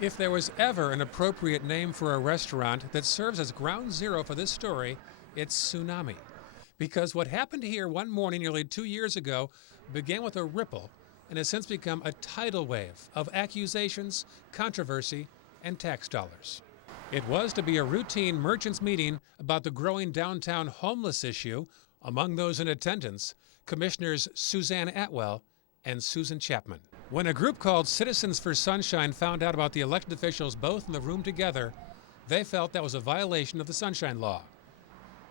If there was ever an appropriate name for a restaurant that serves as ground zero for this story, it's Tsunami. Because what happened here one morning nearly 2 years ago began with a ripple and has since become a tidal wave of accusations, controversy, and tax dollars. It was to be a routine merchants meeting about the growing downtown homeless issue. Among those in attendance, Commissioners Suzanne Atwell and Susan Chapman. When a group called Citizens for Sunshine found out about the elected officials both in the room together, they felt that was a violation of the Sunshine Law.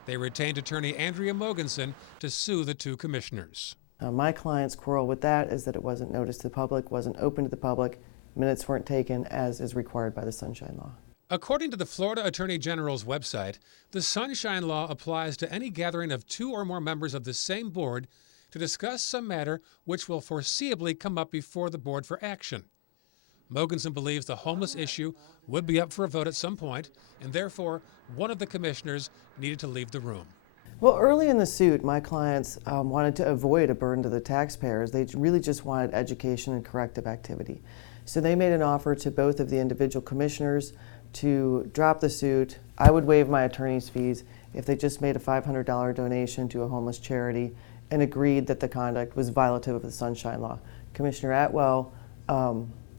They retained attorney Andrea Mogensen to sue the two commissioners. My client's quarrel with that is that it wasn't noticed to the public, wasn't open to the public, minutes weren't taken as is required by the Sunshine Law. According to the Florida Attorney General's website, the Sunshine Law applies to any gathering of two or more members of the same board to discuss some matter which will foreseeably come up before the board for action. Mogensen believes the homeless issue would be up for a vote at some point, and therefore one of the commissioners needed to leave the room. Well, early in the suit, my clients wanted to avoid a burden to the taxpayers. They really just wanted education and corrective activity. So they made an offer to both of the individual commissioners to drop the suit. I would waive my attorney's fees if they just made a $500 donation to a homeless charity and agreed that the conduct was violative of the Sunshine Law. Commissioner Atwell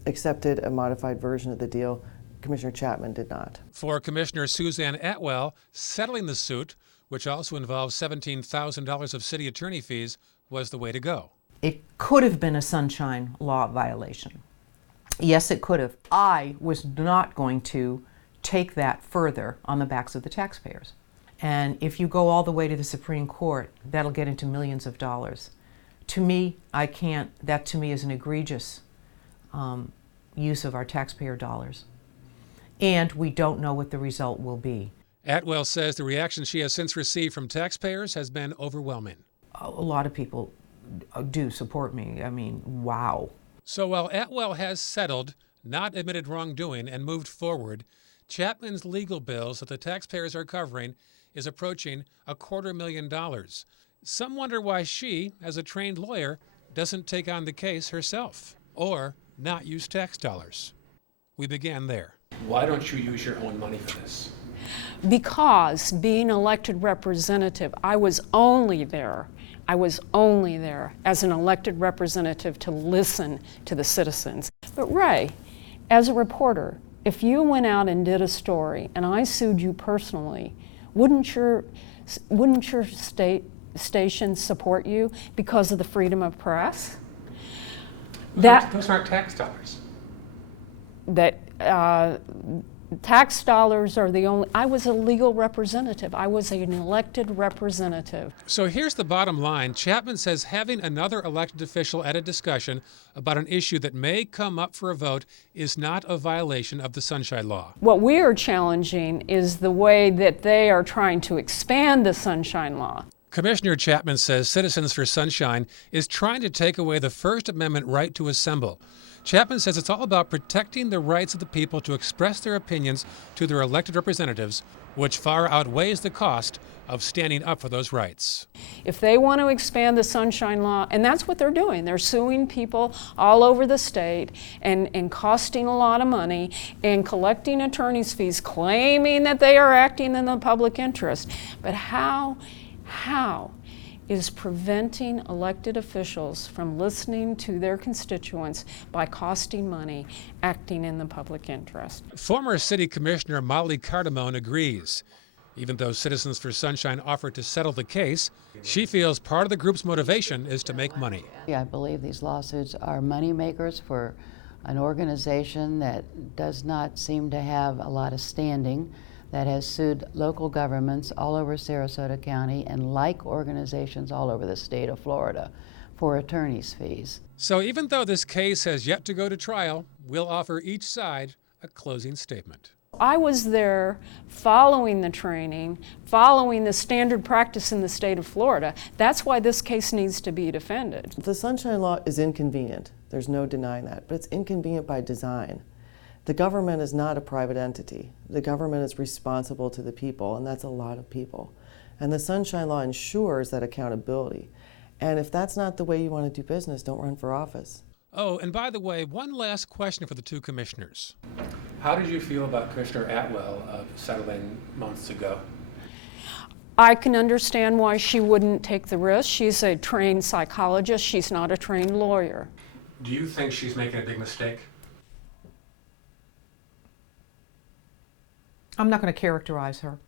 accepted a modified version of the deal. Commissioner Chapman did not. For Commissioner Suzanne Atwell, settling the suit, which also involves $17,000 of city attorney fees, was the way to go. It could have been a Sunshine Law violation. Yes, it could have. I was not going to take that further on the backs of the taxpayers. And if you go all the way to the Supreme Court, that'll get into millions of dollars. To me, I can't. That to me is an egregious use of our taxpayer dollars. And we don't know what the result will be. Atwell says the reaction she has since received from taxpayers has been overwhelming. A lot of people do support me. I mean, wow. So while Atwell has settled, not admitted wrongdoing, and moved forward, Chapman's legal bills that the taxpayers are covering is approaching $250,000. Some wonder why she, as a trained lawyer, doesn't take on the case herself or not use tax dollars. We began there. Why don't you use your own money for this? Because being elected representative, I was only there as an elected representative to listen to the citizens. But Ray, as a reporter, if you went out and did a story and I sued you personally, wouldn't your station support you because of the freedom of press? Those aren't tax dollars. Tax dollars are the only. I was a legal representative. I was an elected representative. So here's the bottom line. Chapman says having another elected official at a discussion about an issue that may come up for a vote is not a violation of the Sunshine Law. What we are challenging is the way that they are trying to expand the Sunshine Law. Commissioner Chapman says Citizens for Sunshine is trying to take away the First Amendment right to assemble. Chapman says it's all about protecting the rights of the people to express their opinions to their elected representatives, which far outweighs the cost of standing up for those rights. If they want to expand the Sunshine Law, and that's what they're doing, they're suing people all over the state and costing a lot of money and collecting attorney's fees, claiming that they are acting in the public interest. But how is preventing elected officials from listening to their constituents by costing money, acting in the public interest? Former City Commissioner Molly Cardamone agrees. Even though Citizens for Sunshine offered to settle the case, she feels part of the group's motivation is to make money. I believe these lawsuits are money makers for an organization that does not seem to have a lot of standing, that has sued local governments all over Sarasota County and like organizations all over the state of Florida for attorney's fees. So even though this case has yet to go to trial, we'll offer each side a closing statement. I was there following the training, following the standard practice in the state of Florida. That's why this case needs to be defended. The Sunshine Law is inconvenient. There's no denying that, but it's inconvenient by design. The government is not a private entity. The government is responsible to the people, and that's a lot of people. And the Sunshine Law ensures that accountability. And if that's not the way you want to do business, don't run for office. Oh, and by the way, one last question for the two commissioners. How did you feel about Commissioner Atwell settling months ago? I can understand why she wouldn't take the risk. She's a trained psychologist. She's not a trained lawyer. Do you think she's making a big mistake? I'm not going to characterize her.